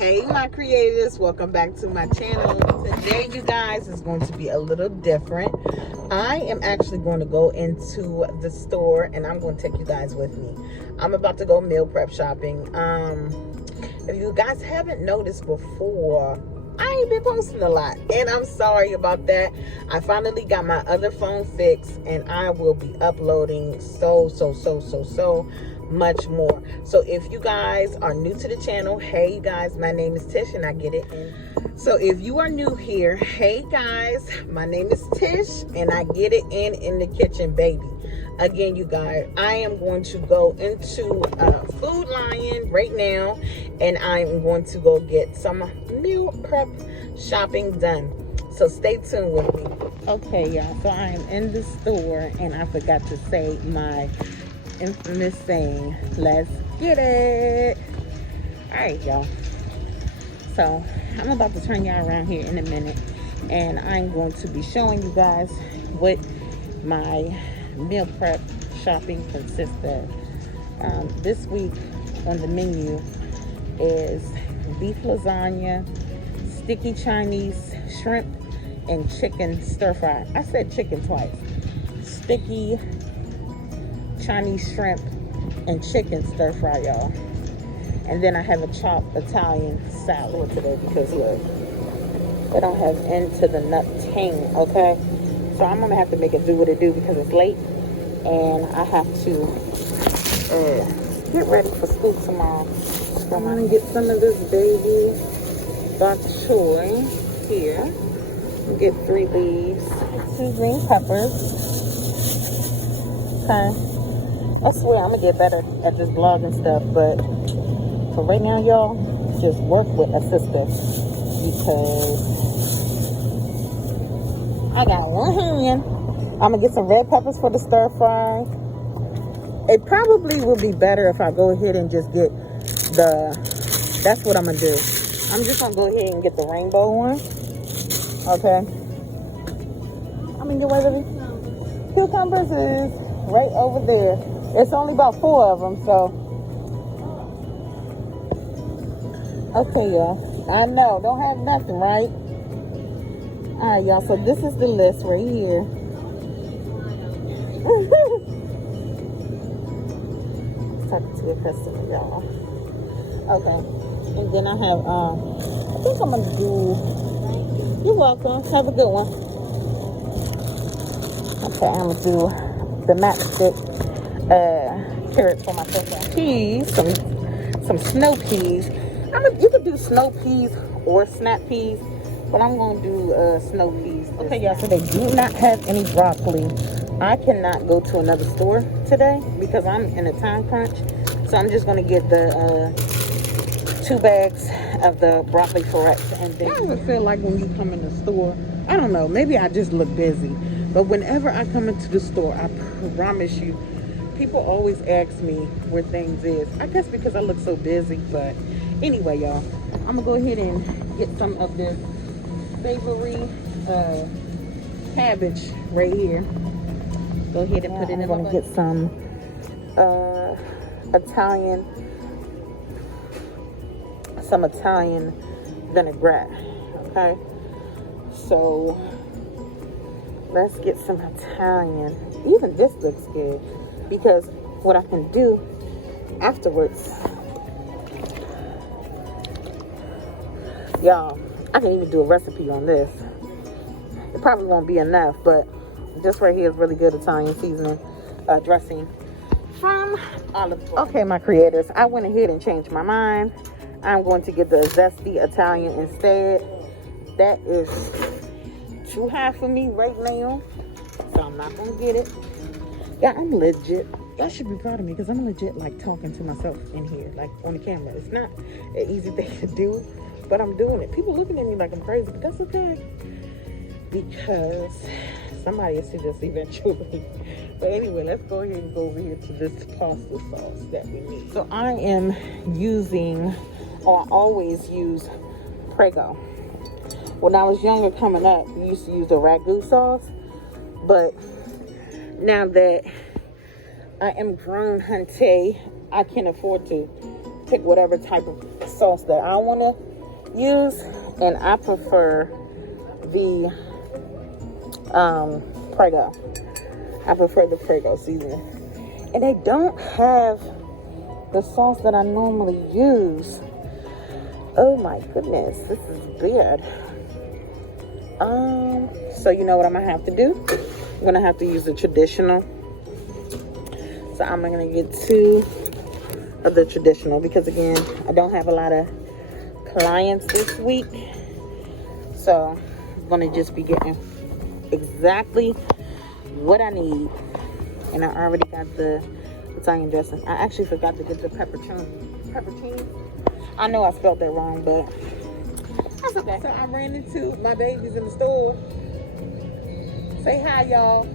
Hey my creators, welcome back to my channel. Today you guys is going to be a little different. I am actually going to go into the store and I'm going to take you guys with me. I'm about to go meal prep shopping. If you guys haven't noticed before, I ain't been posting a lot and I'm sorry about that. I finally got my other phone fixed and I will be uploading so much more. So if you guys are new to the channel, hey you guys, my name is Tish and I get it. So if you are new here, hey guys, my name is Tish and I get it in the kitchen, baby. Again, you guys, I am going to go into Food Lion right now and I'm going to go get some meal prep shopping done. So stay tuned with me. Okay, y'all, so I am in the store and I forgot to say my infamous saying, let's get it. All right, y'all, so I'm about to turn y'all around here in a minute and I'm going to be showing you guys what my meal prep shopping consists of. This week on the menu is beef lasagna, sticky Chinese shrimp, and chicken stir fry. I said chicken twice. Sticky Chinese shrimp and chicken stir fry, y'all. And then I have a chopped Italian salad today because look, they don't have end to the nut tang, okay? So I'm gonna have to make it do what it do because it's late and I have to get ready for school tomorrow. So I'm gonna get some of this baby bok choy here. Get 3 leaves, 2 green peppers. Okay. I swear I'm gonna get better at this vlog and stuff, but for right now, y'all, just work with a sister because I got one hand. I'm gonna get some red peppers for the stir fry. It probably would be better if I go ahead and just get that's what I'm gonna do. I'm just gonna go ahead and get the rainbow one. Okay. I mean, your weather cucumbers is right over there. It's only about 4 of them, so. Okay, y'all. I know, don't have nothing, right? All right, y'all, so this is the list right here. Talking to a customer, y'all. Okay, and then I have, I think I'm gonna do, you're welcome, have a good one. Okay, I'm gonna do the matchstick carrots for my first peas, some snow peas. You could do snow peas or snap peas, but I'm gonna do snow peas. Okay, y'all, so they do not have any broccoli. I cannot go to another store today because I'm in a time crunch, so I'm just gonna get the 2 bags of the broccoli florets. And then I would feel like when you come in the store, I don't know, maybe I just look busy, but whenever I come into the store, I promise you, people always ask me where things is. I guess because I look so busy, but anyway, y'all, I'm gonna go ahead and get some of this savory cabbage right here. Go ahead and put it in. I'm gonna get some Italian vinaigrette. Okay, so let's get some Italian. Even this looks good because what I can do afterwards, y'all, I can even do a recipe on this. It probably won't be enough, but this right here is really good Italian seasoning dressing from Olive Garden. Okay, my creators, I went ahead and changed my mind. I'm going to get the zesty Italian instead. That is too high for me right now, so I'm not gonna get it. Yeah, I'm legit. Y'all should be proud of me because I'm legit like talking to myself in here, like on the camera. It's not an easy thing to do, but I'm doing it. People looking at me like I'm crazy, but that's okay because somebody will see this eventually. But anyway, let's go ahead and go over here to this pasta sauce that we need. So I am using, or I always use, Prego. When I was younger coming up, we used to use the ragu sauce, but now that I am grown hunty, I can afford to pick whatever type of sauce that I want to use, and I prefer the Prego. I prefer the Prego seasoning. And they don't have the sauce that I normally use. Oh my goodness, this is bad. So you know what I'm gonna have to do? I'm gonna have to use the traditional. So I'm gonna get 2 of the traditional because again, I don't have a lot of clients this week. So I'm gonna just be getting exactly what I need. And I already got the Italian dressing. I actually forgot to get the pepperoni. I know I spelled that wrong, but that's okay. So I ran into my babies in the store. Say hi, y'all.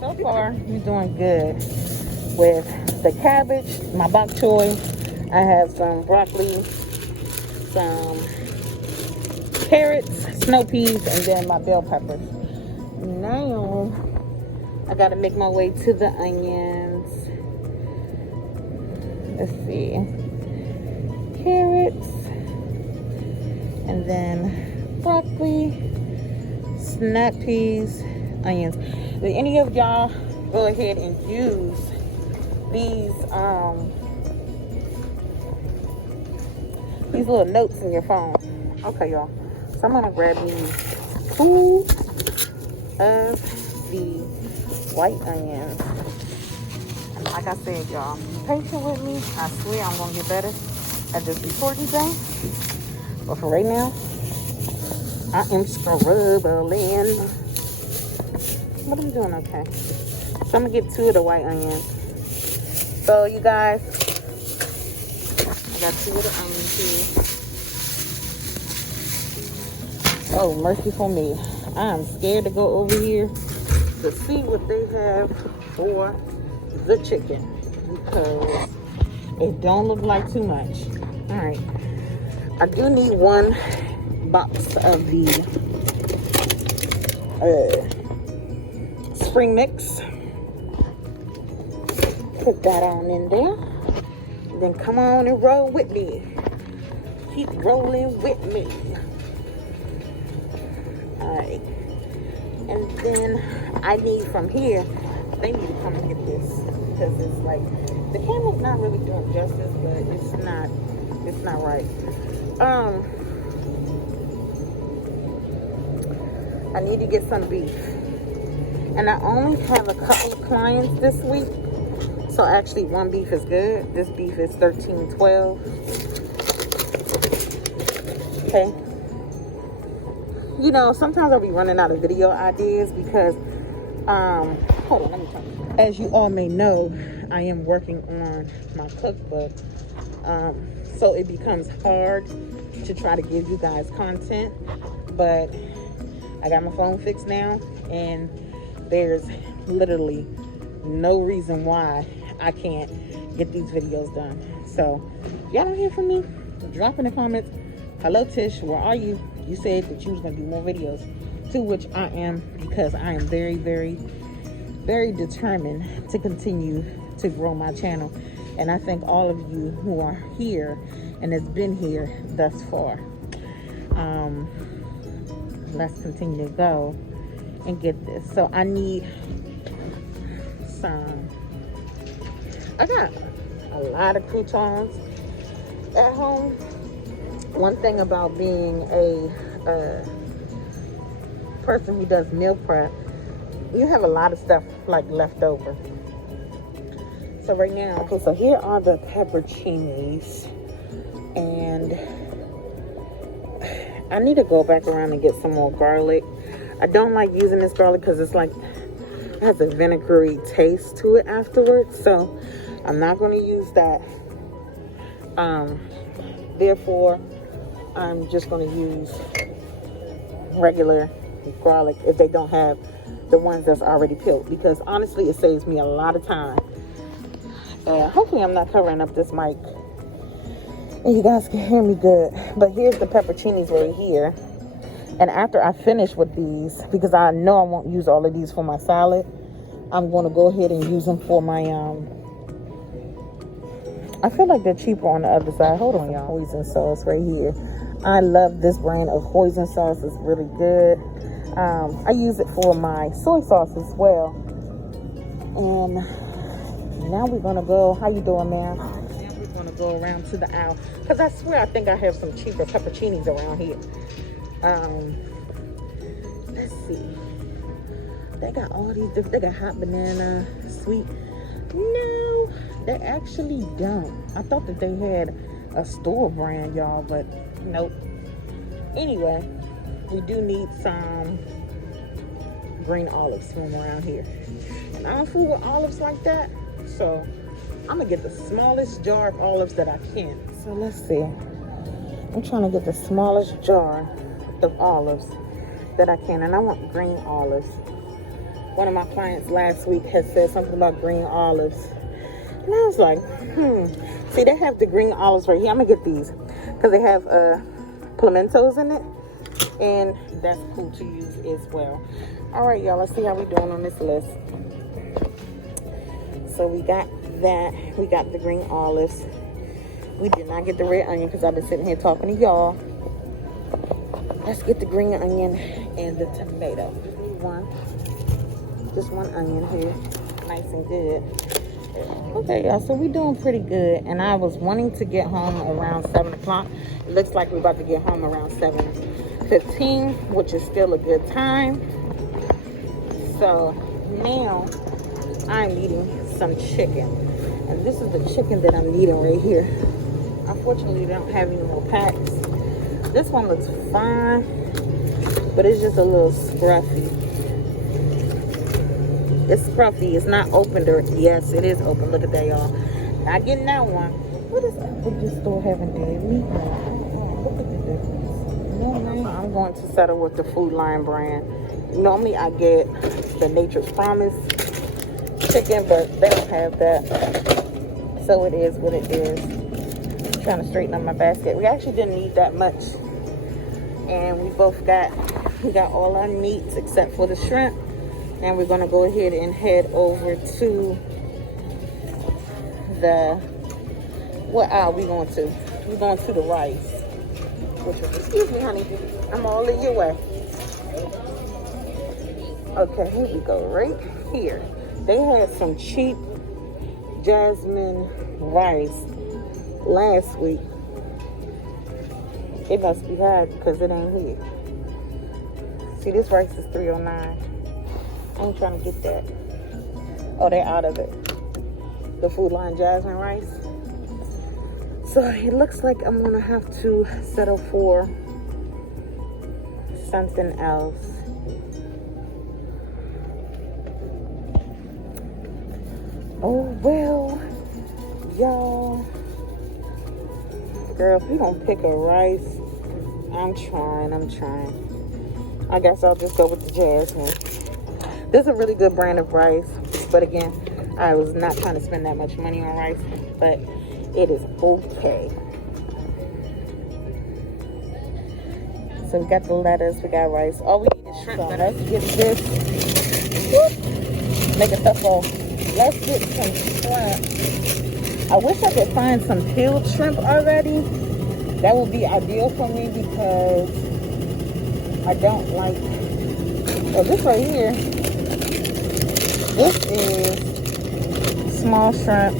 So far, we're doing good with the cabbage, my bok choy. I have some broccoli, some carrots, snow peas, and then my bell peppers. Now, I gotta make my way to the onions. Let's see. Carrots. And then broccoli, snap peas, onions. Did any of y'all go ahead and use these little notes in your phone? Okay, y'all. So I'm gonna grab me 2 of the white onions. And like I said, y'all, be patient with me. I swear I'm gonna get better at this recording thing. But for right now, I am scrubbing. But I'm doing okay. So I'm gonna get 2 of the white onions. So you guys, I got 2 of the onions here. Oh, merciful me. I'm scared to go over here to see what they have for the chicken because it don't look like too much. All right. I do need 1 box of the spring mix. Put that on in there. And then come on and roll with me. Keep rolling with me. Alright. And then I need from here, they need to come and get this. Because it's like, the camera's not really doing justice, but it's not right. I need to get some beef. And I only have a couple of clients this week. So actually 1 beef is good. This beef is $13.12. Okay. You know, sometimes I'll be running out of video ideas because, hold on, let me turn it. As you all may know, I am working on my cookbook. So it becomes hard to try to give you guys content, but I got my phone fixed now and there's literally no reason why I can't get these videos done. So if y'all don't hear from me, drop in the comments. Hello Tish, where are you? You said that you was gonna do more videos, to which I am, because I am very, very, very determined to continue to grow my channel. And I thank all of you who are here and has been here thus far. Let's continue to go and get this. So I need some, I got a lot of croutons at home. One thing about being a person who does meal prep, you have a lot of stuff like left over. So right now, okay, so here are the pepperoncinis, and I need to go back around and get some more garlic. I don't like using this garlic because it's like, it has a vinegary taste to it afterwards, so I'm not going to use that. Therefore, I'm just going to use regular garlic if they don't have the ones that's already peeled, because honestly it saves me a lot of time. Hopefully I'm not covering up this mic and you guys can hear me good. But here's the pepperoncinis right here, and after I finish with these, because I know I won't use all of these for my salad, I'm going to go ahead and use them for my I feel like they're cheaper on the other side. Hold on, y'all. Hoisin sauce right here. I love this brand of hoisin sauce. It's really good. I use it for my soy sauce as well. And now we're gonna go. How you doing, man? Now we're gonna go around to the aisle because I swear I think I have some cheaper pepperoncinis around here. Let's see. They got all these different. They got hot banana, sweet. No, they actually don't. I thought that they had a store brand, y'all, but nope. Anyway, we do need some green olives from around here. And I don't fool with olives like that, so I'm gonna get the smallest jar of olives that I can. So let's see. I'm trying to get the smallest jar of olives that I can, and I want green olives. One of my clients last week had said something about green olives, and I was like, See, they have the green olives right here. I'm gonna get these because they have pimentos in it, and that's cool to use as well. All right, y'all, let's see how we're doing on this list. So we got that. We got the green olives. We did not get the red onion because I've been sitting here talking to y'all. Let's get the green onion and the tomato. Just one onion here. Nice and good. Okay, y'all, so we're doing pretty good. And I was wanting to get home around 7 o'clock. It looks like we're about to get home around 7:15, which is still a good time. So now I'm eating some chicken. And this is the chicken that I'm eating right here. Unfortunately, they don't have any more packs. This one looks fine, but it's just a little scruffy. It's scruffy. It's not opened, or yes, it is open. Look at that, y'all. Not getting that one. What is that? Would this store having dead meat? Look at the difference. No, man. I'm going to settle with the Food Line brand. Normally, I get the Nature's Promise chicken, but they don't have that. So it is what it is. I'm trying to straighten up my basket. We actually didn't need that much, and we got all our meats except for the shrimp. And we're gonna go ahead and head over to the, what aisle we going to? We're going to the rice. Which one? Excuse me, honey. I'm all in your way. Okay, here we go. Right here. They had some cheap jasmine rice last week. It must be high because it ain't here. See, this rice is $3.09. I'm trying to get that. Oh, they're out of it. The Food Line jasmine rice. So it looks like I'm gonna have to settle for something else. Oh well, y'all. Girl, if you don't pick a rice, I'm trying. I guess I'll just go with the jasmine. This is a really good brand of rice, but again, I was not trying to spend that much money on rice, but it is okay. So we got the lettuce, we got rice. All we need is shrimp. So let's get this. Whoop, make a shuffle. Let's get some shrimp. I wish I could find some peeled shrimp already. That would be ideal for me because I don't like. Oh, this right here. This is small shrimp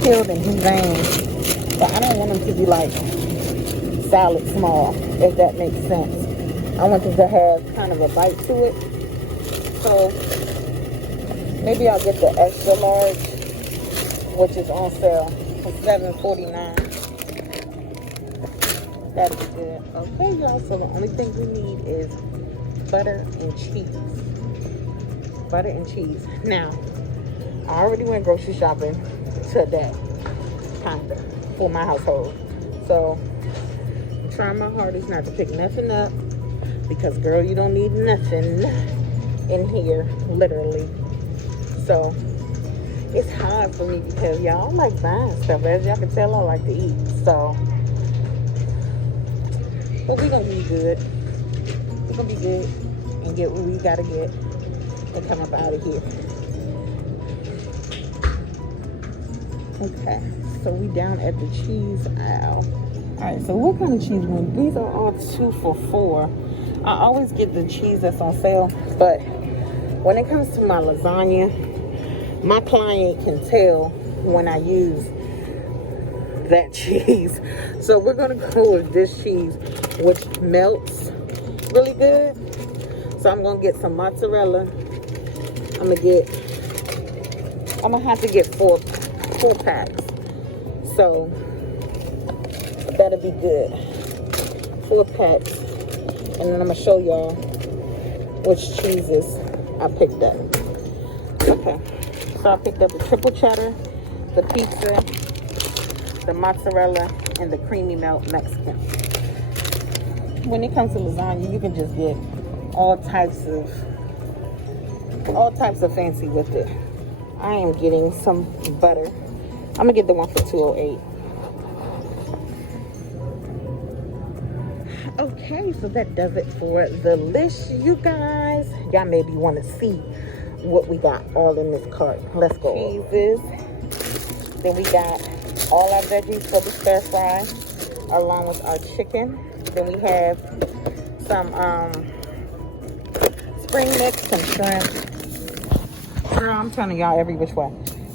peeled and deveined, but I don't want them to be like salad small, if that makes sense. I want them to have kind of a bite to it. So maybe I'll get the extra large, which is on sale for $7.49. That is good. Okay, y'all. So the only thing we need is butter and cheese. Butter and cheese. Now, I already went grocery shopping today, kind of, for my household. So, I'm trying my hardest not to pick nothing up because, girl, you don't need nothing in here, literally. So, it's hard for me because y'all like buying stuff. As y'all can tell, I like to eat. So, but we're going to be good. We're going to be good and get what we got to get and come up out of here. Okay, so we down at the cheese aisle. Alright, so what kind of cheese one? These are all 2 for $4. I always get the cheese that's on sale, but when it comes to my lasagna, my client can tell when I use that cheese. So we're gonna go with this cheese, which melts really good. So I'm gonna get some mozzarella. I'm gonna have to get four packs. So that'll be good. 4 packs. And then I'm gonna show y'all which cheeses I picked up. Okay. So I picked up the triple cheddar, the pizza, the mozzarella, and the creamy melt Mexican. When it comes to lasagna, you can just get all types of fancy with it. I am getting some butter. I'm gonna get the one for $2.08. Okay, so that does it for the list, you guys. Y'all maybe want to see what we got all in this cart. Let's go. Cheeses. Then we got all our veggies for the stir fry, along with our chicken. Then we have some spring mix, some shrimp. Girl, I'm telling y'all every which way.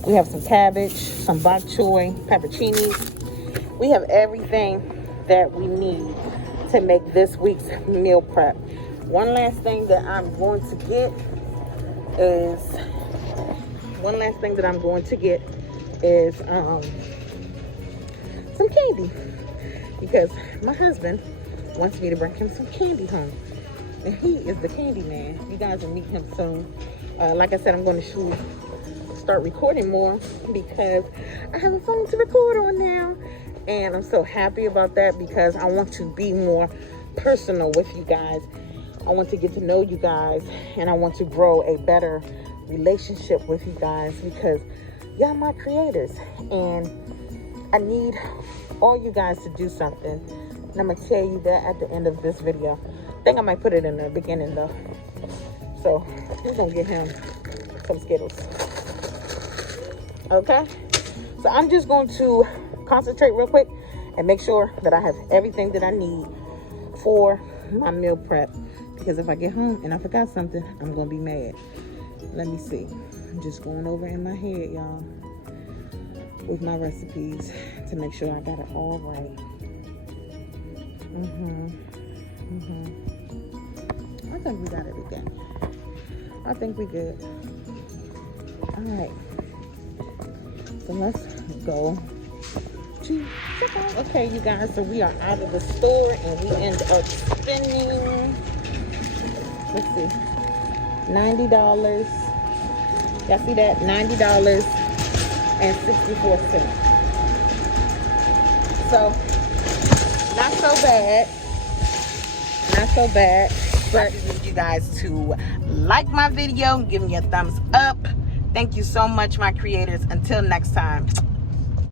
We have some cabbage, some bok choy, pepperoncinis. We have everything that we need to make this week's meal prep. One last thing that I'm going to get is some candy, because my husband wants me to bring him some candy home, and he is the candy man. You guys will meet him soon. Like I said, I'm going to start recording more because I have a phone to record on now, and I'm so happy about that because I want to be more personal with you guys. I want to get to know you guys, and I want to grow a better relationship with you guys because y'all my creators, and I need all you guys to do something. And I'm gonna tell you that at the end of this video. I think I might put it in the beginning though. So we're gonna get him some Skittles. Okay? So I'm just going to concentrate real quick and make sure that I have everything that I need for my meal prep. Because if I get home and I forgot something, I'm gonna be mad. Let me see. I'm just going over in my head, y'all, with my recipes to make sure I got it all right. I think we got everything. I think we good. All right. So let's go to checkout. Okay, you guys. So we are out of the store and we end up spending, let's see, $90. Y'all see that? $90.64. So not so bad. Not so bad. But I just need you guys to like my video, give me a thumbs up. Thank you so much, my creators. Until next time.